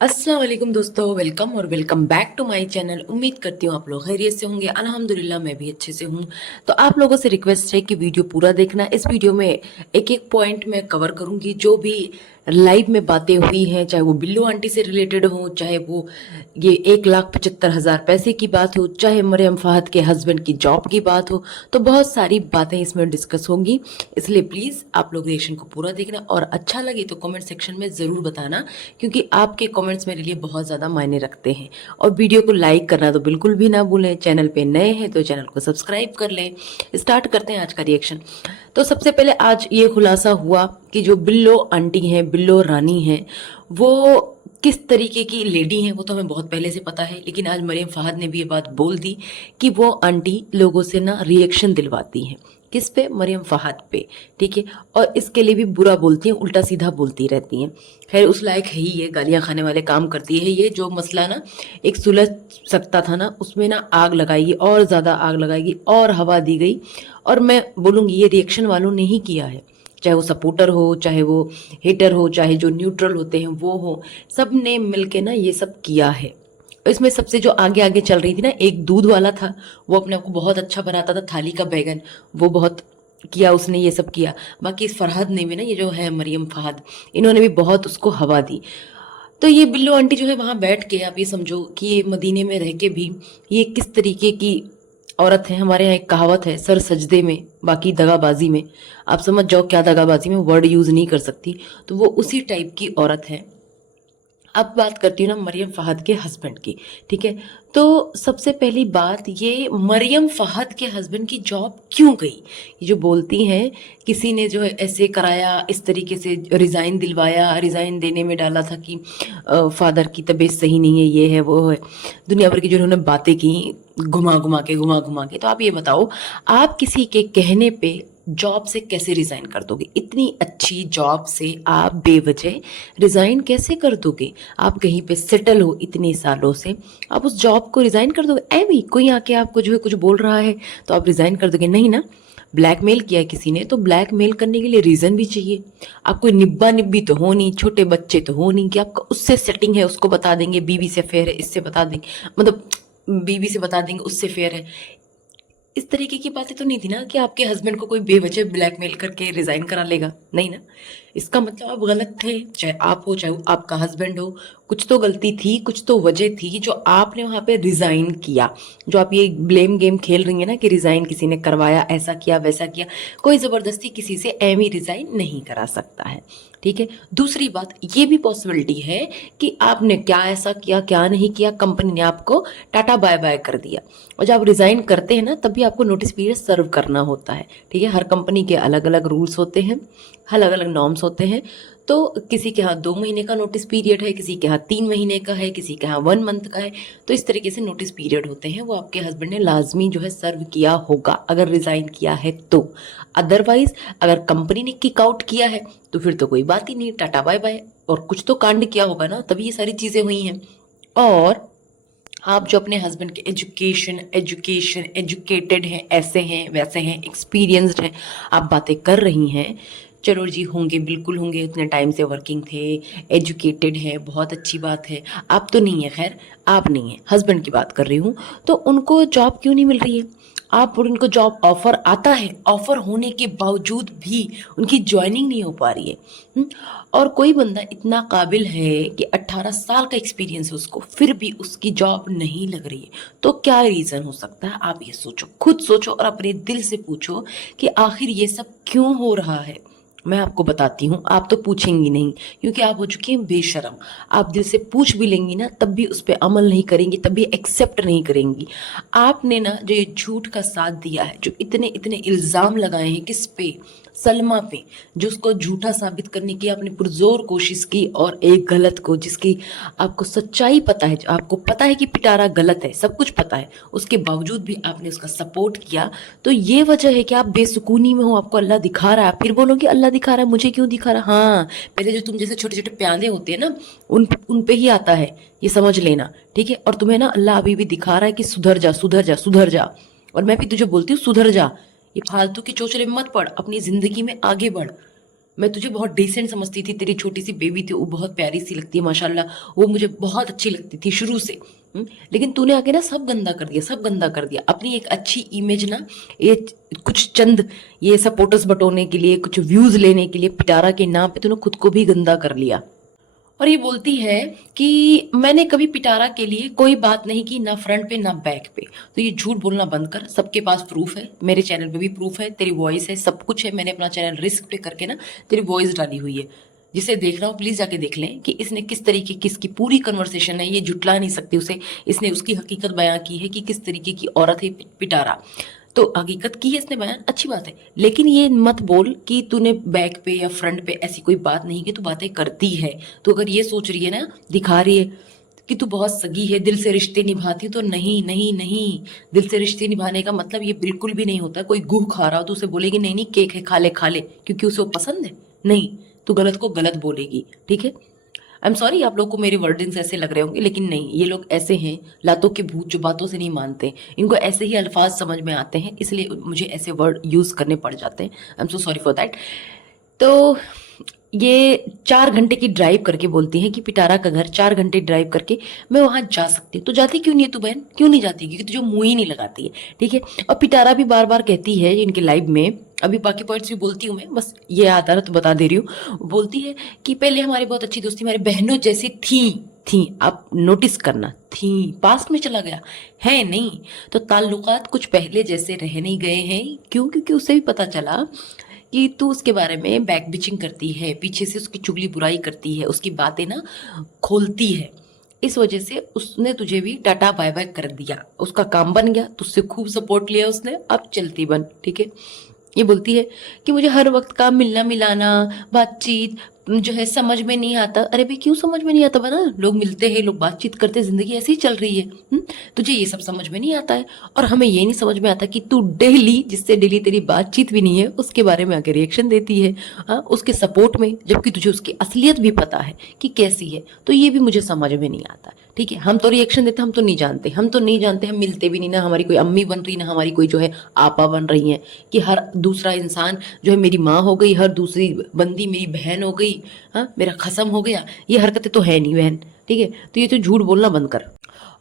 अस्सलाम वालेकुम दोस्तों, वेलकम और welcome back to my channel. उम्मीद करती हूँ आप लोग खैरियत से होंगे। अल्हम्दुलिल्लाह मैं भी अच्छे से हूँ। तो आप लोगों से रिक्वेस्ट है कि वीडियो पूरा देखना। इस वीडियो में एक एक पॉइंट मैं कवर करूँगी, जो भी लाइव में बातें हुई हैं, चाहे वो बिल्लू आंटी से रिलेटेड हो, चाहे वो ये 1,75,000 पैसे की बात हो, चाहे मरियम फहद के हस्बैंड की जॉब की बात हो। तो बहुत सारी बातें इसमें डिस्कस होंगी, इसलिए प्लीज़ आप लोग रिएक्शन को पूरा देखना और अच्छा लगे तो कमेंट सेक्शन में ज़रूर बताना, क्योंकि आपके कमेंट्स मेरे लिए बहुत ज़्यादा मायने रखते हैं। और वीडियो को लाइक करना तो बिल्कुल भी ना भूलें। चैनल पे नए हैं तो चैनल को सब्सक्राइब कर लें। स्टार्ट करते हैं आज का रिएक्शन। तो सबसे पहले आज ये खुलासा हुआ कि जो बिल्लो आंटी हैं, बिल्लो रानी हैं, वो किस तरीके की लेडी हैं वो तो हमें बहुत पहले से पता है, लेकिन आज मरियम फहद ने भी ये बात बोल दी कि वो आंटी लोगों से ना रिएक्शन दिलवाती हैं। किस पे? मरियम फहद पे। ठीक है। और इसके लिए भी बुरा बोलती हैं, उल्टा सीधा बोलती रहती हैं। खैर उस लायक है ही ये, गालियां खाने वाले काम करती है ये। जो मसला ना एक सुलझ सकता था ना, उसमें ना आग लगाएगी और ज़्यादा आग लगाएगी और हवा दी गई। और मैं बोलूँगी ये रिएक्शन वालों ने ही किया है, चाहे वो सपोर्टर हो, चाहे वो हेटर हो, चाहे जो न्यूट्रल होते हैं वो हो, सब ने मिलके ना ये सब किया है। इसमें सबसे जो आगे आगे चल रही थी ना, एक दूध वाला था, वो अपने आप को बहुत अच्छा बनाता था, थाली का बैगन, वो बहुत किया उसने, ये सब किया। बाकी इस फरहद ने भी ना, ये जो है मरियम फहद, इन्होंने भी बहुत उसको हवा दी। तो ये बिल्लो आंटी जो है वहां बैठ के, आप ये समझो कि ये मदीने में रह के भी ये किस तरीके की औरत है। हमारे यहाँ एक कहावत है, सर सजदे में बाकी दगाबाजी में। आप समझ जाओ क्या दगाबाजी में, वर्ड यूज नहीं कर सकती। तो वो उसी टाइप की औरत है। अब बात करती हूँ ना मरियम फहद के हस्बैंड की। ठीक है। तो सबसे पहली बात, ये मरियम फहद के हस्बैंड की जॉब क्यों गई? ये जो बोलती हैं किसी ने जो है ऐसे कराया, इस तरीके से रिज़ाइन दिलवाया, रिज़ाइन देने में डाला था कि फादर की तबीयत सही नहीं है, ये है वो है, दुनिया भर की जो उन्होंने बातें की घुमा घुमा के। तो आप ये बताओ, आप किसी के कहने पे जॉब से कैसे रिज़ाइन कर दोगे? इतनी अच्छी जॉब से आप बेवजह रिज़ाइन कैसे कर दोगे? आप कहीं पे सेटल हो इतने सालों से, आप उस जॉब को रिज़ाइन कर दोगे? ऐ भी कोई आके आपको जो है कुछ बोल रहा है तो आप रिज़ाइन कर दोगे? नहीं ना। ब्लैकमेल किया किसी ने, तो ब्लैकमेल करने के लिए रीज़न भी चाहिए। आप कोई निब्बा निब्बी तो हो नहीं, छोटे बच्चे तो हो नहीं कि आपका उससे सेटिंग है, उसको बता देंगे बीवी से फेयर है, इससे बता देंगे, मतलब बीवी से बता देंगे उससे फेयर है। इस तरीके की बातें तो नहीं थी ना कि आपके हस्बैंड को कोई बेवजह ब्लैकमेल करके रिजाइन करा लेगा। नहीं ना। इसका मतलब आप गलत थे, चाहे आप हो चाहे आपका हस्बैंड हो। कुछ तो गलती थी, कुछ तो वजह थी जो आपने वहां पे रिजाइन किया। जो आप ये ब्लेम गेम खेल रही है ना कि रिजाइन किसी ने करवाया, ऐसा किया वैसा किया, कोई जबरदस्ती किसी से एम ही रिजाइन नहीं करा सकता है। ठीक है। दूसरी बात ये भी पॉसिबिलिटी है कि आपने क्या ऐसा किया, क्या नहीं किया, कंपनी ने आपको टाटा बाय बाय कर दिया। और जब आप रिजाइन करते हैं ना, तभी आपको नोटिस पीरियड सर्व करना होता है। ठीक है। हर कंपनी के अलग अलग रूल्स होते हैं, अलग अलग नॉर्म्स होते हैं। तो किसी के यहाँ 2 महीने का नोटिस पीरियड है, किसी के यहाँ 3 महीने का है, किसी के यहाँ 1 मंथ का है। तो इस तरीके से नोटिस पीरियड होते हैं, वो आपके हस्बैंड ने लाजमी जो है सर्व किया होगा अगर रिजाइन किया है तो। अदरवाइज अगर कंपनी ने किक आउट किया है तो फिर तो कोई बात ही नहीं, टाटा बाय बाय। और कुछ तो कांड किया होगा ना, तभी ये सारी चीजें हुई हैं। और आप जो अपने हस्बैंड के एजुकेटेड हैं, ऐसे हैं वैसे हैं, एक्सपीरियंस्ड हैं, आप बातें कर रही हैं, चलो जी होंगे, बिल्कुल होंगे, उतने टाइम से वर्किंग थे, एजुकेटेड है, बहुत अच्छी बात है। आप तो नहीं है, खैर आप नहीं है, हस्बैंड की बात कर रही हूँ। तो उनको जॉब क्यों नहीं मिल रही है? आप और उनको जॉब ऑफर आता है, ऑफर होने के बावजूद भी उनकी ज्वाइनिंग नहीं हो पा रही है। और कोई बंदा इतना काबिल है कि 18 साल का एक्सपीरियंस है उसको, फिर भी उसकी जॉब नहीं लग रही है, तो क्या रीज़न हो सकता है? आप ये सोचो, खुद सोचो और अपने दिल से पूछो कि आखिर ये सब क्यों हो रहा है। मैं आपको बताती हूँ, आप तो पूछेंगी नहीं क्योंकि आप हो चुकी हैं बेशरम। आप दिल से पूछ भी लेंगी ना, तब भी उस पर अमल नहीं करेंगी, तब भी एक्सेप्ट नहीं करेंगी। आपने ना जो ये झूठ का साथ दिया है, जो इतने इतने इल्ज़ाम लगाए हैं किस पे? सलमा पे, जो उसको झूठा साबित करने की आपने पुरजोर कोशिश की, और एक गलत को जिसकी आपको सच्चाई पता है, जो आपको पता है कि पिटारा गलत है, सब कुछ पता है, उसके बावजूद भी आपने उसका सपोर्ट किया। तो ये वजह है कि आप बेसुकूनी में हो, आपको अल्लाह दिखा रहा है, फिर बोलोगे अल्लाह दिखा रहा है, मुझे क्यों दिखा रहा? हाँ, पहले जो तुम जैसे छोटे छोटे प्यादे होते हैं ना, उन पे ही आता है, ये समझ लेना। ठीक है। और तुम्हें ना अल्लाह अभी भी दिखा रहा है कि सुधर जा सुधर जा सुधर जा। और मैं भी तुझे बोलती हूँ सुधर जा, ये फालतू की चोचले में मत पड़, अपनी जिंदगी में आगे बढ़। मैं तुझे बहुत डिसेंट समझती थी, तेरी छोटी सी बेबी थी वो बहुत प्यारी सी लगती है माशाल्लाह, वो मुझे बहुत अच्छी लगती थी शुरू से। लेकिन तूने आके ना सब गंदा कर दिया, सब गंदा कर दिया। अपनी एक अच्छी इमेज ना, ये कुछ चंद ये सपोर्टर्स बटोरने के लिए, कुछ व्यूज लेने के लिए पिटारा के नाम पे तूने खुद को भी गंदा कर लिया। और ये बोलती है कि मैंने कभी पिटारा के लिए कोई बात नहीं की, ना फ्रंट पे ना बैक पे। तो ये झूठ बोलना बंद कर, सबके पास प्रूफ है, मेरे चैनल पे भी प्रूफ है, तेरी वॉइस है, सब कुछ है। मैंने अपना चैनल रिस्क पे करके ना तेरी वॉइस डाली हुई है, जिसे देख रहा हो प्लीज जाके देख लें कि इसने किस तरीके की, इसकी पूरी कन्वर्सेशन है, ये जुटला नहीं सकती उसे। इसने उसकी हकीकत बयां की है कि किस तरीके की औरत है पिटारा। तो हकीकत की है इसने बयान, अच्छी बात है, लेकिन ये मत बोल कि तूने बैक पे या फ्रंट पे ऐसी कोई बात नहीं की, तू बातें करती है। तो अगर ये सोच रही है ना, दिखा रही है कि तू बहुत सगी है, दिल से रिश्ते निभाती, तो नहीं नहीं नहीं। दिल से रिश्ते निभाने का मतलब ये बिल्कुल भी नहीं होता। कोई गुह खा रहा हो तो उसे बोलेगी नहीं नहीं केक है, खा ले, क्योंकि उसे वो पसंद है। नहीं, तू गलत को गलत बोलेगी, ठीक है। आई एम सॉरी, आप लोग को मेरे वर्डिंग्स ऐसे लग रहे होंगे, लेकिन नहीं, ये लोग ऐसे हैं लातों के भूत जो बातों से नहीं मानते। इनको ऐसे ही अल्फाज समझ में आते हैं, इसलिए मुझे ऐसे वर्ड यूज करने पड़ जाते हैं। I am so sorry for that. तो ये 4 घंटे की ड्राइव करके बोलती है कि पिटारा का घर 4 घंटे ड्राइव करके मैं वहां जा सकती हूँ। तो जाती क्यों नहीं है तू बहन, क्यों नहीं जाती? क्योंकि तुझे मुंह ही नहीं लगाती है, ठीक है। और पिटारा भी बार बार कहती है इनके लाइव में, अभी बाकी पॉइंट्स भी बोलती हूँ मैं, बस ये आता है तो बता दे रही हूँ। बोलती है कि पहले हमारी बहुत अच्छी दोस्ती, हमारी बहनों जैसी थी, आप नोटिस करना, थी पास्ट में चला गया है नहीं। तो ताल्लुकात कुछ पहले जैसे रह नहीं गए हैं। क्यों? क्योंकि उससे भी पता चला कि तू उसके बारे में बैक बिचिंग करती है, पीछे से उसकी चुगली बुराई करती है, उसकी बातें ना खोलती है। इस वजह से उसने तुझे भी टाटा बाय बाय कर दिया, उसका काम बन गया, तुझसे खूब सपोर्ट लिया उसने, अब चलती बन, ठीक है। ये बोलती है कि मुझे हर वक्त का मिलना मिलाना, बातचीत जो है समझ में नहीं आता। अरे भाई क्यों समझ में नहीं आता? बना, लोग मिलते हैं, लोग बातचीत करते, जिंदगी ऐसी ही चल रही है। तुझे ये सब समझ में नहीं आता है, और हमें ये नहीं समझ में आता कि तू डेली, जिससे डेली तेरी बातचीत भी नहीं है, उसके बारे में आके रिएक्शन देती है, हाँ, उसके सपोर्ट में, जबकि तुझे उसकी असलियत भी पता है कि कैसी है। तो ये भी मुझे समझ में नहीं आता, ठीक है। हम तो रिएक्शन देते, हम तो नहीं जानते, हम मिलते भी नहीं, ना हमारी कोई अम्मी बन रही, ना हमारी कोई जो है आपा बन रही है कि हर दूसरा इंसान जो है मेरी माँ हो गई, हर दूसरी बंदी मेरी बहन हो गई, हाँ, मेरा खसम हो गया। ये हरकतें तो है नहीं बहन, ठीक है। तो ये तो झूठ बोलना बंद कर।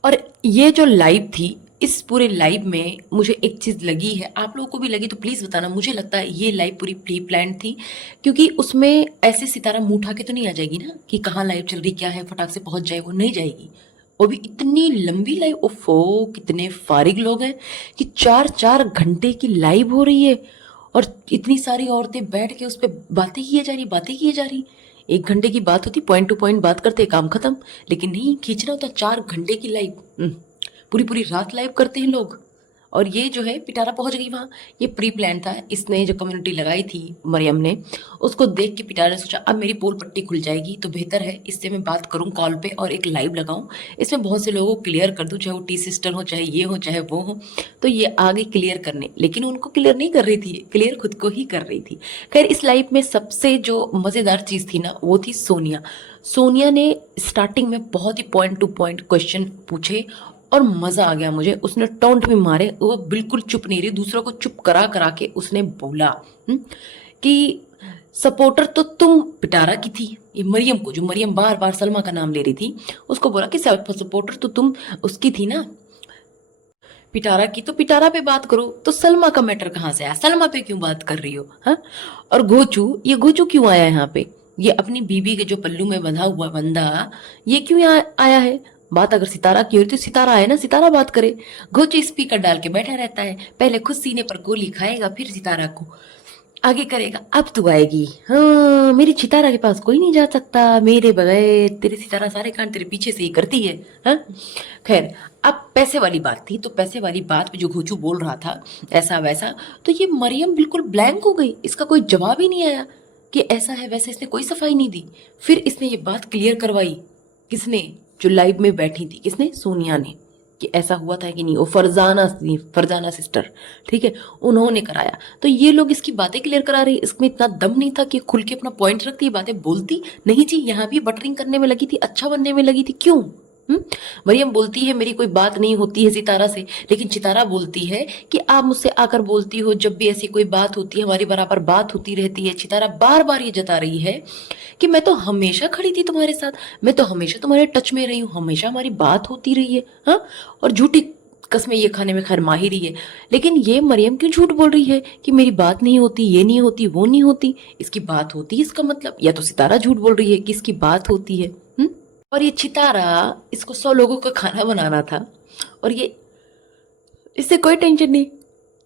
और ये जो लाइव थी, इस पूरे लाइव में मुझे एक चीज लगी है, आप लोगों को भी लगी तो प्लीज बताना। मुझे लगता है ये लाइव पूरी प्री प्लान थी, क्योंकि उसमें ऐसे सितारा मुंह उठा के तो नहीं आ जाएगी ना कि कहाँ लाइव चल रही, क्या है, फटाक से पहुंच जाए, वो नहीं जाएगी। वो भी इतनी लंबी लाइव, ओफो कितने फारिग लोग हैं कि 4-4 घंटे की लाइव हो रही है, और इतनी सारी औरतें बैठ के उस पर बातें किए जा रही। 1 घंटे की बात होती, पॉइंट टू पॉइंट बात करते, काम खत्म। लेकिन नहीं, खींचना होता 4 घंटे की लाइव, पूरी पूरी रात लाइव करते हैं लोग। और ये जो है पिटारा पहुंच गई वहां, ये प्री प्लान था। इसने जो कम्युनिटी लगाई थी मरियम ने, उसको देख के पिटारा ने सोचा अब मेरी पोल पट्टी खुल जाएगी, तो बेहतर है इससे मैं बात करूं कॉल पे और एक लाइव लगाऊं, इसमें बहुत से लोगों को क्लियर कर दूं, चाहे वो टी सिस्टर हो, चाहे ये हो, चाहे वो हो। तो ये आगे क्लियर करने, लेकिन उनको क्लियर नहीं कर रही थी, क्लियर खुद को ही कर रही थी। खैर, इस लाइव में सबसे जो मजेदार चीज थी ना, वो थी सोनिया। सोनिया ने स्टार्टिंग में बहुत ही पॉइंट टू पॉइंट क्वेश्चन पूछे, और मजा आ गया मुझे। उसने टोंट भी मारे, वो बिल्कुल चुप नहीं रही, दूसरों को चुप करा करा के उसने बोला कि सपोर्टर तो तुम पिटारा की थी, ये मरियम को, जो मरियम बार बार सलमा का नाम ले रही थी, उसको बोला कि सपोर्टर तो तुम उसकी थी ना, पिटारा की। तो पिटारा पे बात करो, तो सलमा का मैटर कहाँ से आया? सलमा पे क्यों बात कर रही हो? हाँ, और ये घोचू क्यों आया यहाँ पे? ये अपनी बीबी के जो पल्लू में बंधा हुआ बंदा, ये क्यों आया है? बात अगर सितारा की हो रही तो सितारा है ना, सितारा बात करे। घोचू स्पीकर डाल के बैठा रहता है, पहले खुद सीने पर गोली खाएगा, फिर सितारा को आगे करेगा। अब तू आएगी, हाँ, मेरी सितारा के पास कोई नहीं जा सकता मेरे बगैर, तेरे सितारा सारे कांड तेरे पीछे से ही करती है। हाँ, खैर, अब पैसे वाली बात थी, तो पैसे वाली बात पे जो घोचू बोल रहा था ऐसा वैसा, तो ये मरियम बिल्कुल ब्लैंक हो गई, इसका कोई जवाब ही नहीं आया कि ऐसा है वैसे, इसने कोई सफाई नहीं दी। फिर इसने ये बात क्लियर करवाई, किसने? जो लाइव में बैठी थी, किसने? सोनिया ने, कि ऐसा हुआ था कि नहीं। वो फरजाना सिस्टर, ठीक है, उन्होंने कराया। तो ये लोग इसकी बातें क्लियर करा रही, इसमें इतना दम नहीं था कि खुल के अपना पॉइंट रखती, बातें बोलती नहीं जी। यहाँ भी बटरिंग करने में लगी थी, अच्छा बनने में लगी थी। क्यों? मरियम बोलती है मेरी कोई बात नहीं होती है सितारा से, लेकिन सितारा बोलती है कि आप मुझसे आकर बोलती हो जब भी ऐसी कोई बात होती है, हमारी बराबर बात होती रहती है। सितारा बार बार ये जता रही है कि मैं तो हमेशा खड़ी थी तुम्हारे साथ, मैं तो हमेशा तुम्हारे टच में रही हूँ, हमेशा हमारी बात होती रही है। हाँ, और झूठी कसमें ये खाने में खैर माहिर ही है, लेकिन ये मरियम क्यों झूठ बोल रही है कि मेरी बात नहीं होती, ये नहीं होती, वो नहीं होती। इसकी बात होती है, इसका मतलब या तो सितारा झूठ बोल रही है कि इसकी बात होती है। और ये सितारा, इसको 100 लोगों का खाना बनाना था और ये, इससे कोई टेंशन नहीं,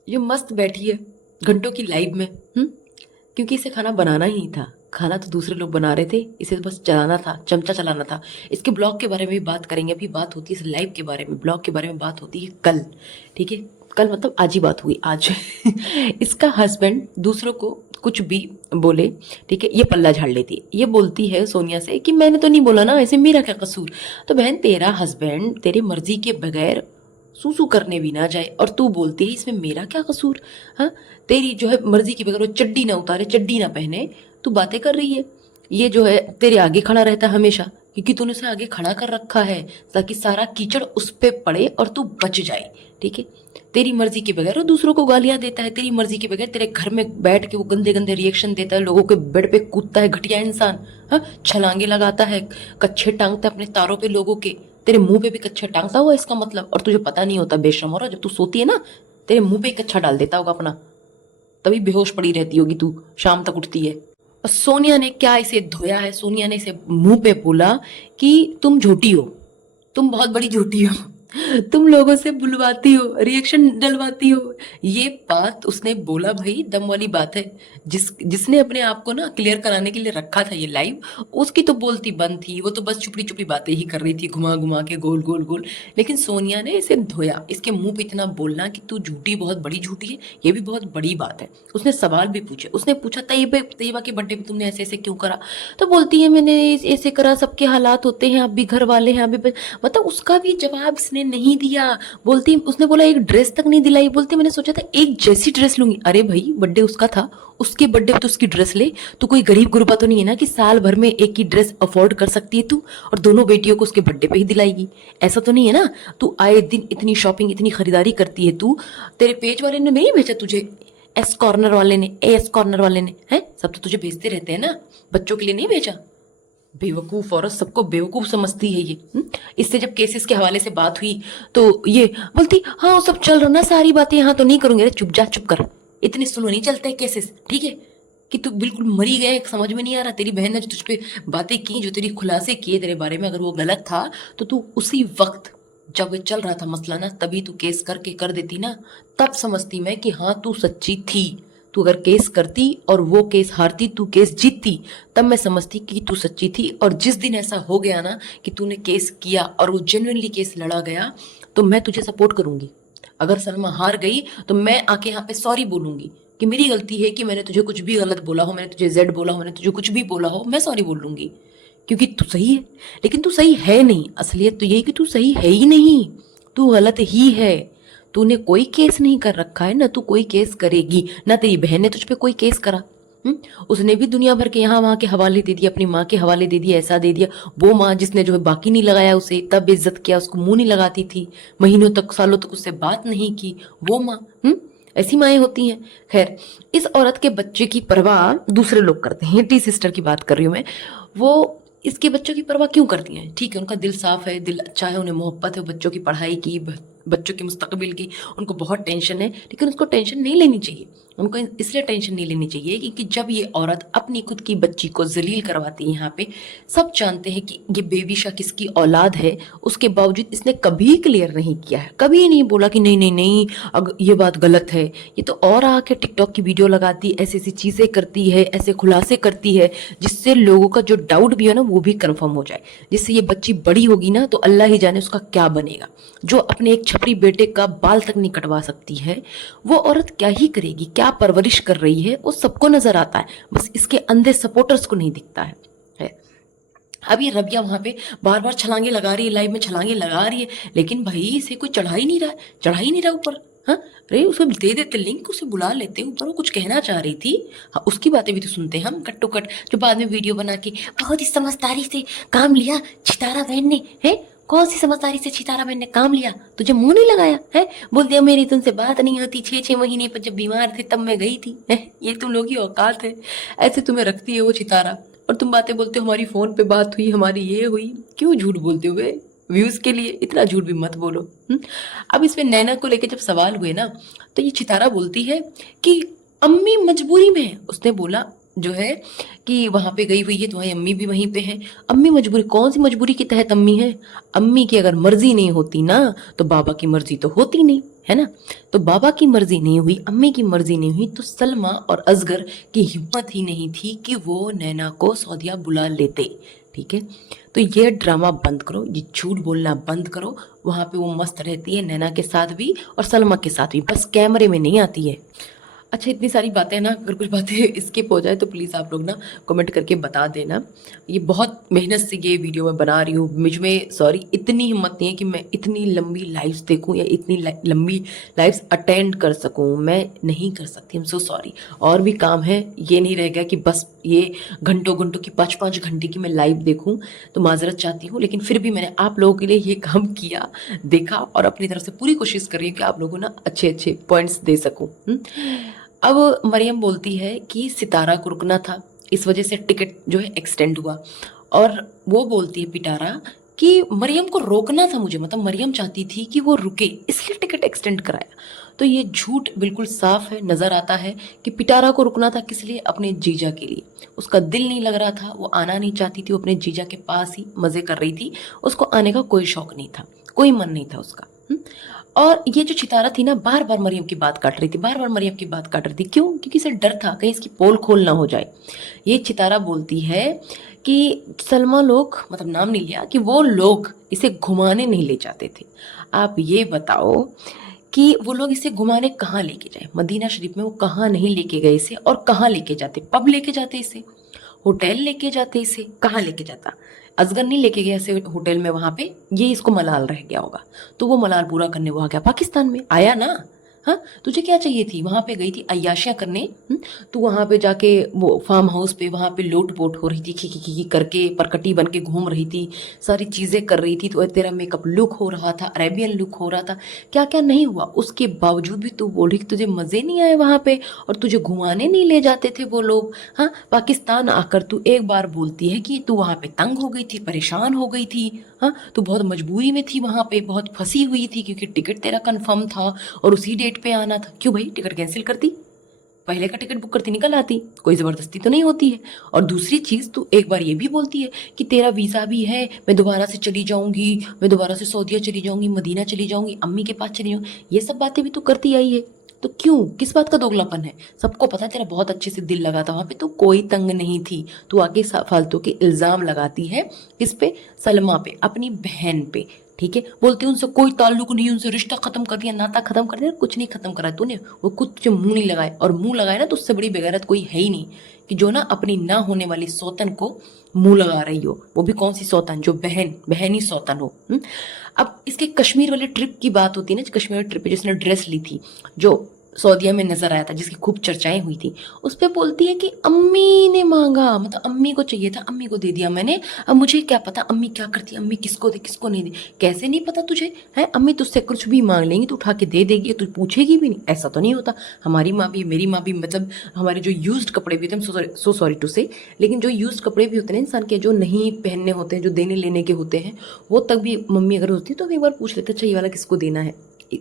ये मस्त बैठी है घंटों की लाइव में। क्योंकि इसे खाना बनाना ही था, खाना तो दूसरे लोग बना रहे थे, इसे बस चलाना था, चमचा चलाना था। इसके ब्लॉग के बारे में भी बात करेंगे, अभी बात होती है इस लाइव के बारे में, ब्लॉग के बारे में बात होती है कल, ठीक है। कल मतलब आज ही बात हुई, आज इसका हस्बैंड दूसरों को कुछ भी बोले, ठीक है, ये पल्ला झाड़ लेती है। ये बोलती है सोनिया से कि मैंने तो नहीं बोला ना, ऐसे मेरा क्या कसूर। तो बहन, तेरा हस्बैंड तेरे मर्जी के बगैर सूसू करने भी ना जाए और तू बोलती है इसमें मेरा क्या कसूर। हाँ, तेरी जो है मर्जी के बगैर वो चड्डी ना उतारे, चड्डी ना पहने, तू बातें कर रही है। ये जो है तेरे आगे खड़ा रहता है हमेशा, क्योंकि तूने उसे आगे खड़ा कर रखा है ताकि सारा कीचड़ उस पे पड़े और तू बच जाए, ठीक है। तेरी मर्जी के बगैर वो दूसरों को गालियां देता है, तेरी मर्जी के बगैर तेरे घर में बैठ के वो गंदे गंदे रिएक्शन देता है, लोगों के बेड पे कूदता है, घटिया इंसान। हाँ, छलांगे लगाता है, कच्छे टांगता है अपने तारों पे लोगों के, तेरे मुंह पे भी कच्छा टांगता हुआ इसका मतलब, और तुझे पता नहीं होता बेशरम। हो रहा, जब तू सोती है ना, तेरे मुंह पे कच्छा डाल देता होगा अपना, तभी बेहोश पड़ी रहती होगी तू, शाम तक उठती है। और सोनिया ने क्या इसे धोया है, सोनिया ने इसे मुंह पे बोला कि तुम झूठी हो, तुम बहुत बड़ी झूठी हो, तुम लोगों से बुलवाती हो, रिएक्शन डलवाती हो। ये बात उसने बोला, भाई दम वाली बात है। जिसने अपने आप को ना क्लियर कराने के लिए रखा था ये लाइव, उसकी तो बोलती बंद थी, वो तो बस चुपड़ी चुपड़ी बातें ही कर रही थी, घुमा घुमा के गोल गोल गोल। लेकिन सोनिया ने इसे धोया, इसके मुंह पे इतना बोलना कि तू झूठी, बहुत बड़ी झूठी है, ये भी बहुत बड़ी बात है। उसने सवाल भी पूछे, उसने पूछा तैयबा के बर्थडे पे तुमने ऐसे ऐसे क्यों करा। तो बोलती है मैंने ऐसे करा, सबके हालात होते हैं, आप भी घर वाले हैं, अभी मतलब उसका भी जवाब इसने नहीं दिया। बोलती, उसने बोला एक ड्रेस तक नहीं दिलाई, बोलती मैंने सोचा था एक जैसी ड्रेस लूंगी। अरे भाई, बर्थडे उसका था, उसके बर्थडे पे तो उसकी ड्रेस ले। तू कोई गरीब गुरबा तो नहीं है ना कि साल भर में एक ही ड्रेस अफोर्ड कर सकती है तू, और दोनों बेटियों को उसके बर्थडे पे ही दिलाएगी, ऐसा तो नहीं है ना। तू आए दिन इतनी शॉपिंग, इतनी खरीदारी करती है तू, तेरे पेज वाले ने नहीं भेजा तुझे, एस कॉर्नर वाले ने, एस कॉर्नर वाले ने, है सब तो तुझे भेजते रहते हैं ना, बच्चों के लिए नहीं भेजा। बेवकूफ औरत, सबको बेवकूफ समझती है ये। इससे जब केसेस के हवाले से बात हुई तो ये बोलती हाँ सब चल रहा ना, सारी बातें यहाँ तो नहीं करूंगे। चुप जा, चुप कर, इतने स्लो नहीं चलते केसेस, ठीक है। कि तू बिल्कुल मरी गए, समझ में नहीं आ रहा। तेरी बहन ने जो तुझ पे बातें की, जो तेरी खुलासे किए तेरे बारे में, अगर वो गलत था तो तू उसी वक्त जब ये चल रहा था मसला ना, तभी तू केस करके कर देती ना, तब समझती मैं कि हाँ तू सच्ची थी। तू अगर केस करती और वो केस हारती, तू केस जीतती, तब मैं समझती कि तू सच्ची थी। और जिस दिन ऐसा हो गया ना कि तूने केस किया और वो जेन्युइनली केस लड़ा गया, तो मैं तुझे सपोर्ट करूंगी। अगर सलमा हार गई तो मैं आके यहाँ पे सॉरी बोलूंगी कि मेरी गलती है कि मैंने तुझे कुछ भी गलत बोला हो, मैंने तुझे जेड बोला हो, मैंने तुझे कुछ भी बोला हो, मैं सॉरी बोल लूंगी, क्योंकि तू सही है। लेकिन तू सही है नहीं, असलियत तो यही कि तू सही है ही नहीं, तू गलत ही है। तूने कोई केस नहीं कर रखा है ना, तू कोई केस करेगी ना, तेरी बहन ने तुझ पे कोई केस करा। उसने भी दुनिया भर के यहाँ वहां के हवाले दे दिया, अपनी माँ के हवाले दे दिया, ऐसा दे दिया। वो माँ जिसने जो है बाकी नहीं लगाया उसे, तब इज्जत किया, उसको मुंह नहीं लगाती थी, महीनों तक सालों तक उससे बात नहीं की, वो माँ। ऐसी माएँ होती हैं। खैर, इस औरत के बच्चे की परवाह दूसरे लोग करते हैं, टी सिस्टर की बात कर रही हूँ मैं। वो इसके बच्चों की परवाह क्यों करती हैं? ठीक है, उनका दिल साफ है, दिल अच्छा है, उन्हें मोहब्बत है बच्चों की पढ़ाई की, बच्चों के मुस्तकबिल की, उनको बहुत टेंशन है। लेकिन उसको टेंशन नहीं लेनी चाहिए, उनको इसलिए टेंशन नहीं लेनी चाहिए क्योंकि जब ये औरत अपनी खुद की बच्ची को जलील करवाती है, यहाँ पे सब जानते हैं कि ये बेबीशा किसकी औलाद है, उसके बावजूद इसने कभी क्लियर नहीं किया है, कभी नहीं बोला कि नहीं नहीं नहीं अगर ये बात गलत है। ये तो और आके टिकटॉक की वीडियो लगाती, ऐसी ऐसी चीजें करती है, ऐसे खुलासे करती है जिससे लोगों का जो डाउट भी है ना वो भी कंफर्म हो जाए। जिससे ये बच्ची बड़ी होगी ना तो अल्लाह ही जाने उसका क्या बनेगा। जो अपने एक छपरी बेटे का बाल तक नहीं कटवा सकती है, वो औरत क्या ही करेगी, क्या परवरिश कर रही है, वो सबको नजर आता है, बस इसके अंधे सपोर्टर्स को नहीं दिखता है। अब ये रबिया वहां पे बार बार छलांगे लगा रही है, लाइव में छलांगे लगा रही है, लेकिन भाई इसे कोई चढ़ा ही नहीं रहा, चढ़ा ही नहीं रहा ऊपर। हाँ, अरे उसको दे देते लिंक, उसे बुला लेते ऊपर, वो कुछ कहना चाह रही थी। हाँ, उसकी बातें भी तो सुनते हैं हम कट, जो बाद में वीडियो बना के बहुत ही समझदारी से काम लिया चितारा बहन ने, है कौन सी समझदारी से सितारा मैंने काम लिया, तुझे मुंह नहीं लगाया है, बोल दिया मेरी तुमसे बात नहीं होती, 6 महीने पर जब बीमार थे तब मैं गई थी है? ये तुम लोग की औकात है, ऐसे तुम्हें रखती है वो सितारा, और तुम बातें बोलते हो हमारी फोन पे बात हुई, हमारी ये हुई। क्यों झूठ बोलते हो बे? व्यूज के लिए इतना झूठ भी मत बोलो। अब इसमें नैना को लेके जब सवाल हुए ना, तो ये चितारा बोलती है कि अम्मी मजबूरी में है। उसने बोला जो है कि वहां पे गई हुई है, तुम्हारी अम्मी भी वहीं पे है। अम्मी मजबूरी, कौन सी मजबूरी के तहत अम्मी है? अम्मी की अगर मर्जी नहीं होती ना तो बाबा की मर्जी तो होती नहीं, है ना? तो बाबा की मर्जी नहीं हुई, अम्मी की मर्जी नहीं हुई, तो सलमा और असगर की हिम्मत ही नहीं थी कि वो नैना को सऊदीया बुला लेते। ठीक है, तो ये ड्रामा बंद करो, ये झूठ बोलना बंद करो। वहां पे वो मस्त रहती है नैना के साथ भी और सलमा के साथ भी, बस कैमरे में नहीं आती है। अच्छा, इतनी सारी बातें ना, अगर कुछ बातें स्किप हो जाए तो प्लीज़ आप लोग ना कमेंट करके बता देना। ये बहुत मेहनत से ये वीडियो मैं बना रही हूँ, मुझ में सॉरी इतनी हिम्मत नहीं है कि मैं इतनी लंबी लाइव्स देखूँ या इतनी लंबी लाइव्स अटेंड कर सकूँ, मैं नहीं कर सकती, I'm so सॉरी। और भी काम है, ये नहीं रहेगा कि बस ये घंटों घंटों की 5-5 घंटे की मैं लाइव देखूँ, तो माजरत चाहती हूँ, लेकिन फिर भी मैंने आप लोगों के लिए ये काम किया, देखा, और अपनी तरफ से पूरी कोशिश कर रही हूँ कि आप लोगों को ना अच्छे अच्छे पॉइंट्स दे सकूँ। अब मरियम बोलती है कि सितारा को रुकना था, इस वजह से टिकट जो है एक्सटेंड हुआ, और वो बोलती है पिटारा कि मरियम को रोकना था मुझे, मतलब मरियम चाहती थी कि वो रुके इसलिए टिकट एक्सटेंड कराया। तो ये झूठ बिल्कुल साफ है, नजर आता है कि पिटारा को रुकना था किस लिए? अपने जीजा के लिए। उसका दिल नहीं लग रहा था, वो आना नहीं चाहती थी, वो अपने जीजा के पास ही मजे कर रही थी, उसको आने का कोई शौक नहीं था, कोई मन नहीं था उसका। और ये जो चितारा थी ना, बार बार मरियम की बात काट रही थी, बार बार मरियम की बात काट रही थी। क्यों? क्योंकि इसे डर था कहीं इसकी पोल खोल ना हो जाए। ये चितारा बोलती है कि सलमा लोग, मतलब नाम नहीं लिया, कि वो लोग इसे घुमाने नहीं ले जाते थे। आप ये बताओ कि वो लोग इसे घुमाने कहाँ लेके जाए? मदीना शरीफ में वो कहाँ नहीं लेके गए इसे, और कहाँ लेके जाते? पब लेके जाते इसे, होटल लेके जाते इसे, कहाँ लेके जाता? असगर नहीं लेके गया इसे होटल में, वहां पे ये इसको मलाल रह गया होगा, तो वो मलाल पूरा करने वो आ गया पाकिस्तान में, आया ना। हाँ, तुझे क्या चाहिए थी? वहां पे गई थी अय्याशियां करने। तू वहां पे जाके वो फार्म हाउस पे वहां पे लोट पोट हो रही थी, खी करके परकटी बन के घूम रही थी, सारी चीजें कर रही थी, तो तेरा मेकअप लुक हो रहा था, अरेबियन लुक हो रहा था, क्या क्या नहीं हुआ। उसके बावजूद भी तू बोल रही कि तुझे मजे नहीं आए वहां पे, और तुझे घुमाने नहीं ले जाते थे वो लोग। हाँ, पाकिस्तान आकर तू एक बार बोलती है कि तू वहां पे तंग हो गई थी, परेशान हो गई थी। हाँ, तू बहुत मजबूरी में थी, वहां पे बहुत फंसी हुई थी, क्योंकि टिकट तेरा कंफर्म था और उसी डेट पे आना था। क्यों भाई टिकट कैंसिल करती? पहले का टिकट बुक करती, निकल आती, कोई जबरदस्ती तो नहीं होती है। और दूसरी चीज, तू एक बार ये भी बोलती है कि तेरा वीजा भी है, मैं दोबारा से चली जाऊंगी, मैं दोबारा से सऊदीया चली जाऊंगी, मदीना चली जाऊंगी, अम्मी के पास चली जाऊंगी, ये सब बातें भी तू करती आई है। तो क्यों, किस बात का दोगलापन है? सबको पता है तेरा बहुत अच्छे से दिल लगा था वहां पे, तो कोई तंग नहीं थी। तू आके फालतू के इल्जाम लगाती है किस पे? सलमा पे, अपनी बहन पे। ठीक है, बोलती उनसे कोई ताल्लुक नहीं, उनसे रिश्ता खत्म कर दिया, नाता खत्म कर दिया। कुछ नहीं खत्म करा तूने, वो कुछ तुझे मुंह नहीं लगाए, और मुंह लगाए ना तो उससे बड़ी बेगैरत कोई है ही नहीं, कि जो ना अपनी ना होने वाली सौतन को मुंह लगा रही हो, वो भी कौन सी सौतन? जो बहन बहन ही सौतन हो। अब इसके कश्मीर वाले ट्रिप की बात होती है ना, कश्मीर वाले ट्रिप पे जिसने ड्रेस ली थी, जो सऊदीया में नजर आया था, जिसकी खूब चर्चाएं हुई थी, उस पर बोलती है कि अम्मी ने मांगा, मतलब अम्मी को चाहिए था, अम्मी को दे दिया मैंने, अब मुझे क्या पता अम्मी क्या करती, अम्मी किसको दे किसको नहीं दे। कैसे नहीं पता तुझे? है, अम्मी तुझसे कुछ भी मांग लेंगी तो उठा के दे देगी, तू पूछेगी भी नहीं, ऐसा तो नहीं होता। हमारी माँ भी, मेरी माँ भी, मतलब हमारे जो यूज्ड कपड़े भी होते हैं, सो सॉरी टू से, लेकिन जो यूज्ड कपड़े भी होते हैं इंसान के, जो नहीं पहनने होते हैं, जो देने लेने के होते हैं, वो तक भी मम्मी अगर होती तो एक बार पूछ लेते, अच्छा ये वाला किसको देना है।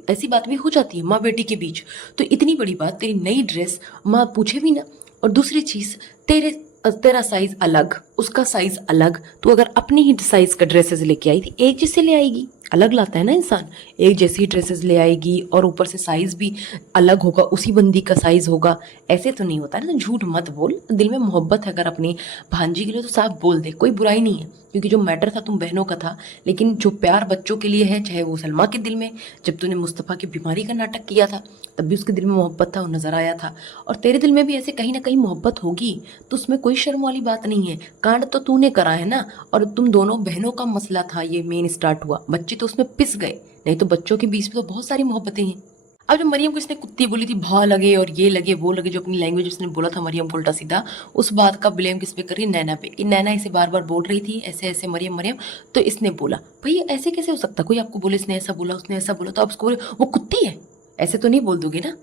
ऐसी बात भी हो जाती है माँ बेटी के बीच। तो इतनी बड़ी बात, तेरी नई ड्रेस माँ पूछे भी ना। और दूसरी चीज, तेरा साइज अलग, उसका साइज अलग, तो अगर अपनी ही साइज का ड्रेसेस लेके आई थी, एक जैसे ले आएगी, अलग लाता है ना इंसान, एक जैसी ड्रेसेस ले आएगी, और ऊपर से साइज भी अलग होगा, उसी बंदी का साइज होगा, ऐसे तो नहीं होता है ना। झूठ मत बोल, दिल में मोहब्बत है अगर अपनी भांजी के लिए तो साफ बोल दे, कोई बुराई नहीं है, क्योंकि जो मैटर था तुम बहनों का था, लेकिन जो प्यार बच्चों के लिए है, चाहे वो सलमा के दिल में, जब तूने मुस्तफ़ा की बीमारी का नाटक किया था तब भी उसके दिल में मोहब्बत था, वो नजर आया था, और तेरे दिल में भी ऐसे कहीं ना कहीं मोहब्बत होगी, तो उसमें कोई शर्म वाली बात नहीं है। कांड तो तूने करा है ना, और तुम दोनों बहनों का मसला था, ये मेन स्टार्ट हुआ, बच्चे तो उसमें पिस गए, नहीं तो बच्चों के बीच में तो बहुत सारी मोहब्बतें हैं। अब जब मरियम को इसने कुत्ती बोली थी, भा लगे और ये लगे वो लगे, जो अपनी लैंग्वेज उसने बोला था मरियम को उल्टा सीधा, उस बात का ब्लेम किस पे कर रही, नैना पे, कि नैना इसे बार बार बोल रही थी ऐसे ऐसे मरियम मरियम, तो इसने बोला। भाई ऐसे कैसे हो सकता, कोई आपको बोले इसने ऐसा बोला उसने ऐसा बोला, तो आप उसको बोले वो कुत्ती है, ऐसे तो नहीं बोल दोगे ना।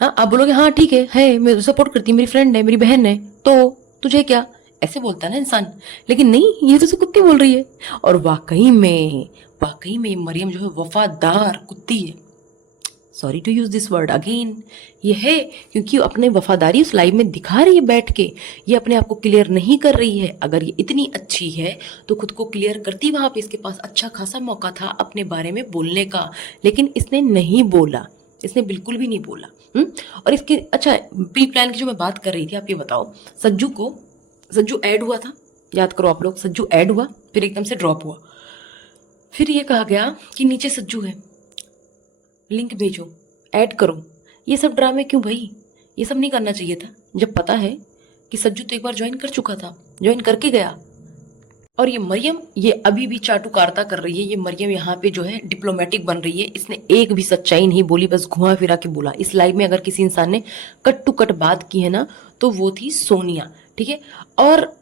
हाँ आप बोलोगे हाँ ठीक है मैं सपोर्ट करती हूँ, मेरी फ्रेंड है, मेरी बहन है, तो तुझे क्या, ऐसे बोलता है ना इंसान। लेकिन नहीं, ये तो उसे कुत्ती बोल रही है। और वाकई में मरियम जो है वफादार कुत्ती है। Sorry to use this word again, ये है क्योंकि अपने वफादारी उस लाइव में दिखा रही है बैठ के, ये अपने आप को क्लियर नहीं कर रही है। अगर ये इतनी अच्छी है तो खुद को क्लियर करती, वहां पे इसके पास अच्छा खासा मौका था अपने बारे में बोलने का, लेकिन इसने नहीं बोला, इसने बिल्कुल भी नहीं बोला। और इसके अच्छा प्री प्लान की जो मैं बात कर रही थी, आप ये बताओ, सज्जू ऐड हुआ था, याद करो आप लोग, सज्जू ऐड हुआ फिर एकदम से ड्रॉप हुआ, फिर ये कहा गया कि नीचे सज्जू है, लिंक भेजो, ऐड करो। ये सब ड्रामे क्यों भाई, ये सब नहीं करना चाहिए था जब पता है कि सज्जू तो एक बार ज्वाइन कर चुका था, ज्वाइन करके गया। और ये मरियम ये अभी भी चाटुकारिता कर रही है, ये मरियम यहाँ पे जो है डिप्लोमेटिक बन रही है, इसने एक भी सच्चाई नहीं बोली, बस घुमा फिरा के बोला। इस लाइव में अगर किसी इंसान ने कट टू कट बात की है ना, तो वो थी सोनिया, ठीक है। और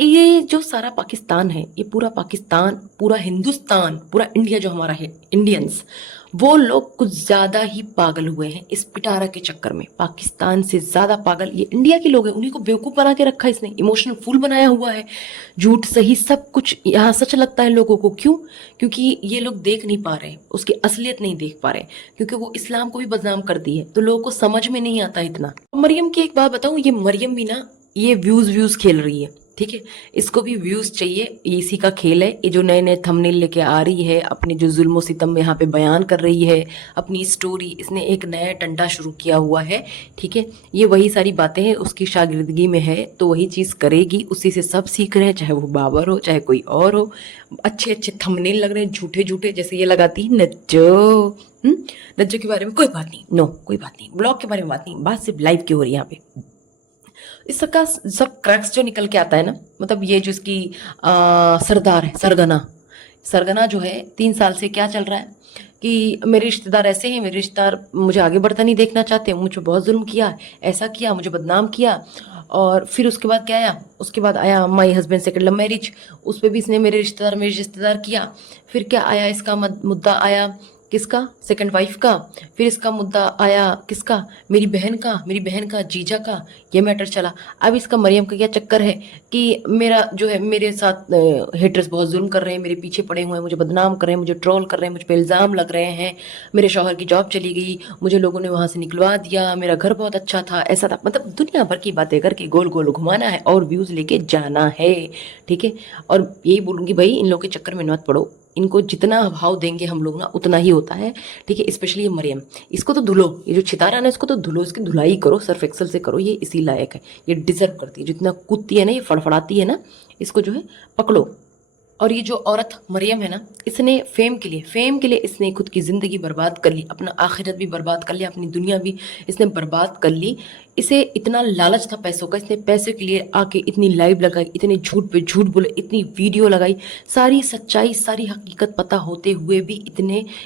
ये जो सारा पाकिस्तान है, ये पूरा पाकिस्तान, पूरा हिंदुस्तान, पूरा इंडिया जो हमारा है, इंडियंस, वो लोग कुछ ज्यादा ही पागल हुए हैं इस पिटारा के चक्कर में। पाकिस्तान से ज्यादा पागल ये इंडिया के लोग हैं, उन्हीं को बेवकूफ बना के रखा है इसने, इमोशनल फूल बनाया हुआ है, झूठ सही सब कुछ यहाँ सच लगता है लोगों को। क्यों? क्योंकि ये लोग देख नहीं पा रहे, उसकी असलियत नहीं देख पा रहे, क्योंकि वो इस्लाम को भी बदनाम कर दी है, तो लोगों को समझ में नहीं आता इतना। मरियम की एक बात बताऊं, ये मरियम भी ना ये व्यूज खेल रही है, ठीक है, इसको भी व्यूज चाहिए, ये इसी का खेल है। ये जो नए नए थंबनेल लेके आ रही है, अपने जो जुल्म सितम यहाँ पे बयान कर रही है अपनी स्टोरी, इसने एक नया टंडा शुरू किया हुआ है, ठीक है। ये वही सारी बातें हैं, उसकी शागिर्दगी में है तो वही चीज़ करेगी, उसी से सब सीख रहे हैं, चाहे वो बाबर हो चाहे कोई और हो। अच्छे अच्छे थंबनेल लग रहे हैं झूठे झूठे, जैसे ये लगाती है नज्जो, नज्जो के बारे में कोई बात नहीं, नो कोई बात नहीं, ब्लॉग के बारे में बात नहीं, बात सिर्फ लाइव की हो रही है यहाँ पे। इसका सब क्रैक्स जो निकल के आता है ना, मतलब ये जो इसकी सरदार है, सरगना जो है 3 साल से क्या चल रहा है कि मेरे रिश्तेदार ऐसे हैं, मेरे रिश्तेदार मुझे आगे बढ़ता नहीं देखना चाहते, मुझे बहुत जुल्म किया, ऐसा किया, मुझे बदनाम किया। और फिर उसके बाद क्या आया, उसके बाद आया my husband second love marriage, उस पर भी इसने मेरे रिश्तेदार किया। फिर क्या आया, इसका मुद्दा आया किसका, सेकंड वाइफ का। फिर इसका मुद्दा आया किसका, मेरी बहन का जीजा का, ये मैटर चला। अब इसका मरियम का क्या चक्कर है कि मेरा जो है, मेरे साथ हेटर्स बहुत जुल्म कर रहे हैं, मेरे पीछे पड़े हुए हैं, मुझे बदनाम कर रहे हैं, मुझे ट्रोल कर रहे हैं, मुझ पे इल्ज़ाम लग रहे हैं, मेरे शौहर की जॉब चली गई, मुझे लोगों ने वहाँ से निकलवा दिया, मेरा घर बहुत अच्छा था, ऐसा था, मतलब दुनिया भर की बातें करके गोल गोल घुमाना है और व्यूज़ लेके जाना है, ठीक है। और यही बोलूँगी भाई, इन लोगों के चक्कर में मत पड़ो, इनको जितना भाव देंगे हम लोग ना उतना ही होता है, ठीक है। स्पेशली ये मरियम, इसको तो धुलो, ये जो छितारा ना इसको तो धुलो, इसकी धुलाई करो, सर्फ एक्सल से करो, ये इसी लायक है, ये डिजर्व करती है। जितना कूदती है ना, ये फड़फड़ाती है ना, इसको जो है पकड़ो। और ये जो औरत मरियम है ना, इसने फेम के लिए इसने खुद की ज़िंदगी बर्बाद कर ली, अपना आखिरत भी बर्बाद कर लिया, अपनी दुनिया भी इसने बर्बाद कर ली। इसे इतना लालच था पैसों का, इसने पैसे के लिए आके इतनी लाइव लगाई, इतने झूठ पे झूठ बोले, इतनी वीडियो लगाई, सारी सच्चाई सारी हकीकत पता होते हुए भी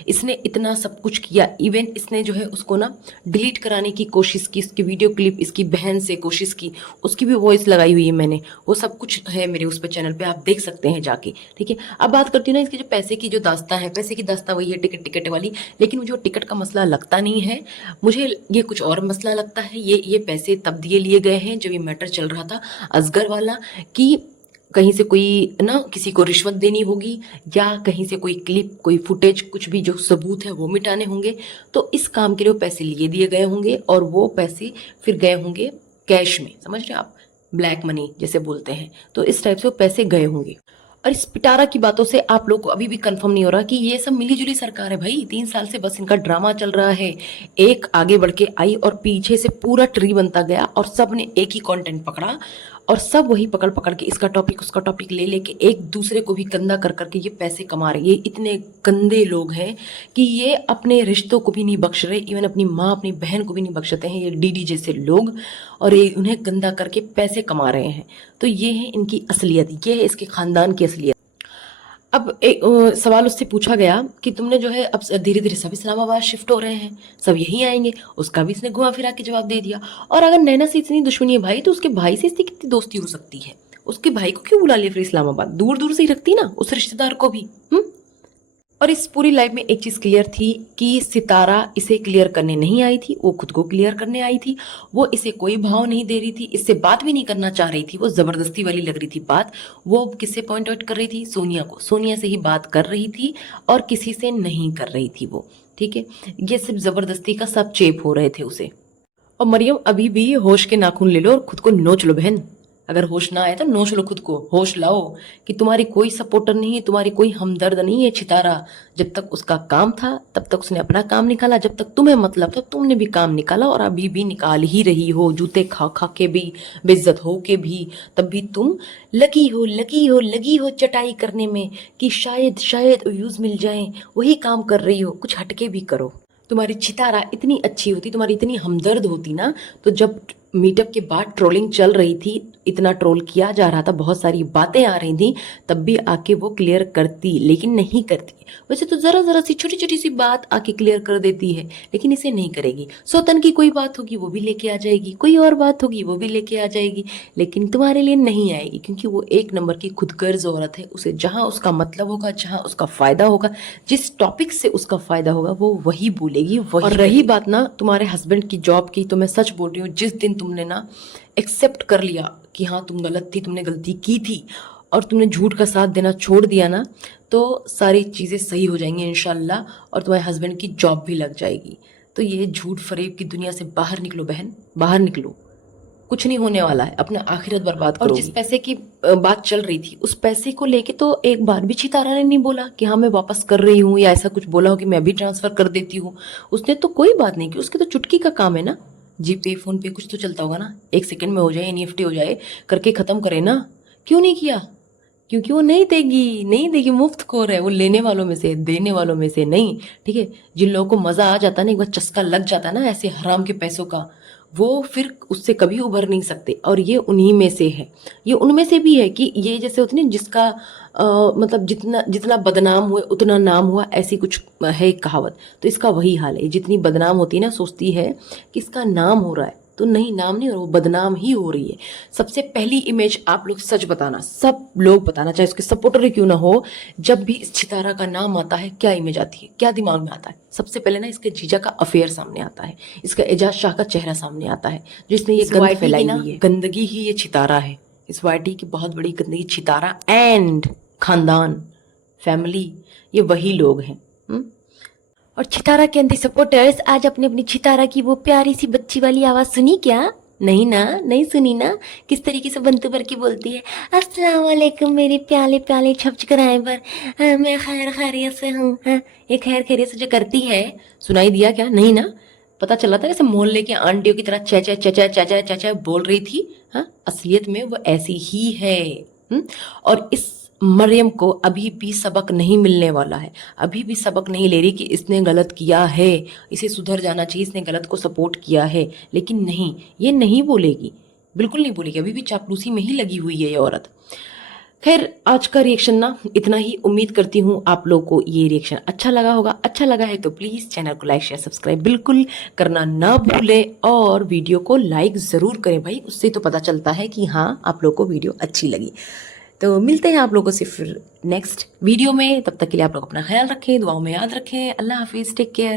इसने इतना सब कुछ किया। इवन इसने जो है उसको ना डिलीट कराने की कोशिश की, इसकी वीडियो क्लिप इसकी बहन से कोशिश की, उसकी भी वॉइस लगाई हुई है मैंने, वो सब कुछ है मेरे उस पर चैनल पे, आप देख सकते हैं जाके, ठीक है। अब बात करती हूँ ना इसकी जो पैसे की जो दास्ता है, पैसे की दास्ता वही है टिकट वाली, लेकिन मुझे वो टिकट का मसला लगता नहीं है, मुझे ये कुछ और मसला लगता है। ये पैसे तब दिए लिए गए हैं जब ये मैटर चल रहा था असगर वाला, कि कहीं से कोई ना किसी को रिश्वत देनी होगी, या कहीं से कोई क्लिप कोई फुटेज कुछ भी जो सबूत है वो मिटाने होंगे, तो इस काम के लिए वो पैसे लिए दिए गए होंगे, और वो पैसे फिर गए होंगे कैश में, समझ रहे आप, ब्लैक मनी जैसे बोलते हैं, तो इस टाइप से वो पैसे गए होंगे। और इस पिटारा की बातों से आप लोग को अभी भी कंफर्म नहीं हो रहा कि ये सब मिली जुली सरकार है भाई, 3 साल से बस इनका ड्रामा चल रहा है। एक आगे बढ़ के आई और पीछे से पूरा ट्री बनता गया, और सब ने एक ही कंटेंट पकड़ा, और सब वही पकड़ पकड़ के इसका टॉपिक उसका टॉपिक ले लेके एक दूसरे को भी गंदा कर करके ये पैसे कमा रहे हैं। ये इतने गंदे लोग हैं कि ये अपने रिश्तों को भी नहीं बख्श रहे, इवन अपनी माँ अपनी बहन को भी नहीं बख्शते हैं ये डीडी जैसे लोग, और ये उन्हें गंदा करके पैसे कमा रहे हैं। तो ये है इनकी असलियत, ये है इसके खानदान की असलियत। अब एक सवाल उससे पूछा गया कि तुमने जो है अब धीरे धीरे सब इस्लामाबाद शिफ्ट हो रहे हैं, सब यहीं आएंगे। उसका भी इसने घुमा फिरा के जवाब दे दिया। और अगर नैना से इतनी दुश्मनी है भाई, तो उसके भाई से इसकी कितनी दोस्ती हो सकती है? उसके भाई को क्यों बुला लिया फिर इस्लामाबाद? दूर दूर से ही रखती ना उस रिश्तेदार को भी। और इस पूरी लाइफ में एक चीज क्लियर थी कि सितारा इसे क्लियर करने नहीं आई थी, वो खुद को क्लियर करने आई थी। वो इसे कोई भाव नहीं दे रही थी, इससे बात भी नहीं करना चाह रही थी, वो जबरदस्ती वाली लग रही थी बात। वो किससे पॉइंट आउट कर रही थी? सोनिया को। सोनिया से ही बात कर रही थी और किसी से नहीं कर रही थी वो। ठीक है, ये सिर्फ जबरदस्ती का सब चेप हो रहे थे उसे। और मरियम, अभी भी होश के नाखून ले लो और खुद को नोच लो बहन। अगर होश ना आए तो नोच लो खुद को, होश लाओ कि तुम्हारी कोई सपोर्टर नहीं है, तुम्हारी कोई हमदर्द नहीं है चितारा। जब तक उसका काम था तब तक उसने अपना काम निकाला, जब तक तुम्हें मतलब था तुमने भी काम निकाला, और अभी भी निकाल ही रही हो, जूते खा खा के भी, बेइज्जत हो के भी, तब भी तुम लगी हो चटाई करने में कि शायद शायद व्यूज मिल जाएं। वही काम कर रही हो, कुछ हटके भी करो। तुम्हारी चितारा इतनी अच्छी होती, तुम्हारी इतनी हमदर्द होती ना, तो जब मीटअप के बाद ट्रोलिंग चल रही थी, इतना ट्रोल किया जा रहा था, बहुत सारी बातें आ रही थी, तब भी आके वो क्लियर करती, लेकिन नहीं करती। वैसे तो जरा जरा सी छोटी छोटी सी बात आके क्लियर कर देती है, लेकिन इसे नहीं करेगी। सौतन की कोई बात होगी वो भी लेके आ जाएगी, कोई और बात होगी वो भी लेके आ जाएगी, लेकिन तुम्हारे लिए नहीं आएगी, क्योंकि वो एक नंबर की खुदगर्ज औरत है। उसे जहां उसका मतलब होगा, जहां उसका फायदा होगा, जिस टॉपिक से उसका फायदा होगा, वो वही बोलेगी, वही। और रही बात ना तुम्हारे हस्बैंड की जॉब की, तो मैं सच बोल रही हूँ, जिस दिन तुमने ना एक्सेप्ट कर लिया कि हाँ तुम गलत थी, तुमने गलती की थी, और तुमने झूठ का साथ देना छोड़ दिया ना, तो सारी चीज़ें सही हो जाएंगी इंशाल्लाह, और तुम्हारे हस्बैंड की जॉब भी लग जाएगी। तो ये झूठ फरेब की दुनिया से बाहर निकलो बहन, बाहर निकलो। कुछ नहीं होने वाला है, अपना आखिरत बर्बाद करोगी। और जिस पैसे की बात चल रही थी, उस पैसे को लेके तो एक बार भी चितारा ने नहीं बोला कि हाँ मैं वापस कर रही हूँ, या ऐसा कुछ बोला हो कि मैं भी ट्रांसफर कर देती हूँ। उसने तो कोई बात नहीं की, उसके तो चुटकी का काम है ना, जीपे फोन पे कुछ तो चलता होगा ना, 1 सेकंड में हो जाए, एनईएफटी हो जाए, करके खत्म करे ना। क्यों नहीं किया? क्योंकि वो नहीं देगी, नहीं देगी, मुफ्त खोर है वो, लेने वालों में से, देने वालों में से नहीं। ठीक है, जिन लोगों को मजा आ जाता है ना, एक बार चस्का लग जाता है ना ऐसे हराम के पैसों का, वो फिर उससे कभी उभर नहीं सकते। और ये उन्हीं में से है, ये उनमें से भी है कि ये जैसे होती है जिसका मतलब जितना जितना बदनाम हुए उतना नाम हुआ, ऐसी कुछ है एक कहावत। तो इसका वही हाल है, जितनी बदनाम होती है ना, सोचती है कि इसका नाम हो रहा है, तो नहीं, नाम नहीं हो रहा, वो बदनाम ही हो रही है। सबसे पहली इमेज आप लोग सच बताना, सब लोग बताना, चाहे उसके सपोर्टर ही क्यों ना हो, जब भी इस चितारा का नाम आता है क्या इमेज आती है, क्या दिमाग में आता है? सबसे पहले ना इसके जीजा का अफेयर सामने आता है, इसका एजाज शाह का चेहरा सामने आता है, जिसने ये गंद फैलाई हुई है। गंदगी ही ये चितारा है, इस वाइटी की बहुत बड़ी गंदगी चितारा एंड खानदान, फैमिली, ये वही लोग हैं। और चितारा के अंदर सपोर्टर्स आज अपने अपनी चितारा की वो प्यारी सी बच्ची वाली आवाज सुनी क्या? नहीं ना, नहीं सुनी ना, किस तरीके से बंतु भर के बोलती है, अस्सलाम वालेकुम मेरे प्याले प्याले छपच कराए पर, मैं खैर खैरियत से हूँ। ये खैर खैरियत से जो करती है, सुनाई दिया क्या? नहीं ना, पता चला था कैसे मोहल्ले की आंटियों की तरह चचा चचा चचा चचा बोल रही थी। हाँ, असलियत में वो ऐसी ही है। और इस मरियम को अभी भी सबक नहीं मिलने वाला है, अभी भी सबक नहीं ले रही कि इसने गलत किया है, इसे सुधर जाना चाहिए, इसने गलत को सपोर्ट किया है। लेकिन नहीं, ये नहीं बोलेगी, बिल्कुल नहीं बोलेगी, अभी भी चापलूसी में ही लगी हुई है ये औरत। खैर, आज का रिएक्शन ना इतना ही। उम्मीद करती हूँ आप लोग को ये रिएक्शन अच्छा लगा होगा। अच्छा लगा है तो प्लीज़ चैनल को लाइक शेयर सब्सक्राइब बिल्कुल करना ना भूलें, और वीडियो को लाइक ज़रूर करें भाई, उससे तो पता चलता है कि हाँ आप लोग को वीडियो अच्छी लगी। तो मिलते हैं आप लोगों से फिर नेक्स्ट वीडियो में, तब तक के लिए आप लोग अपना ख्याल रखें, दुआओं में याद रखें। अल्लाह हाफिज़, टेक केयर।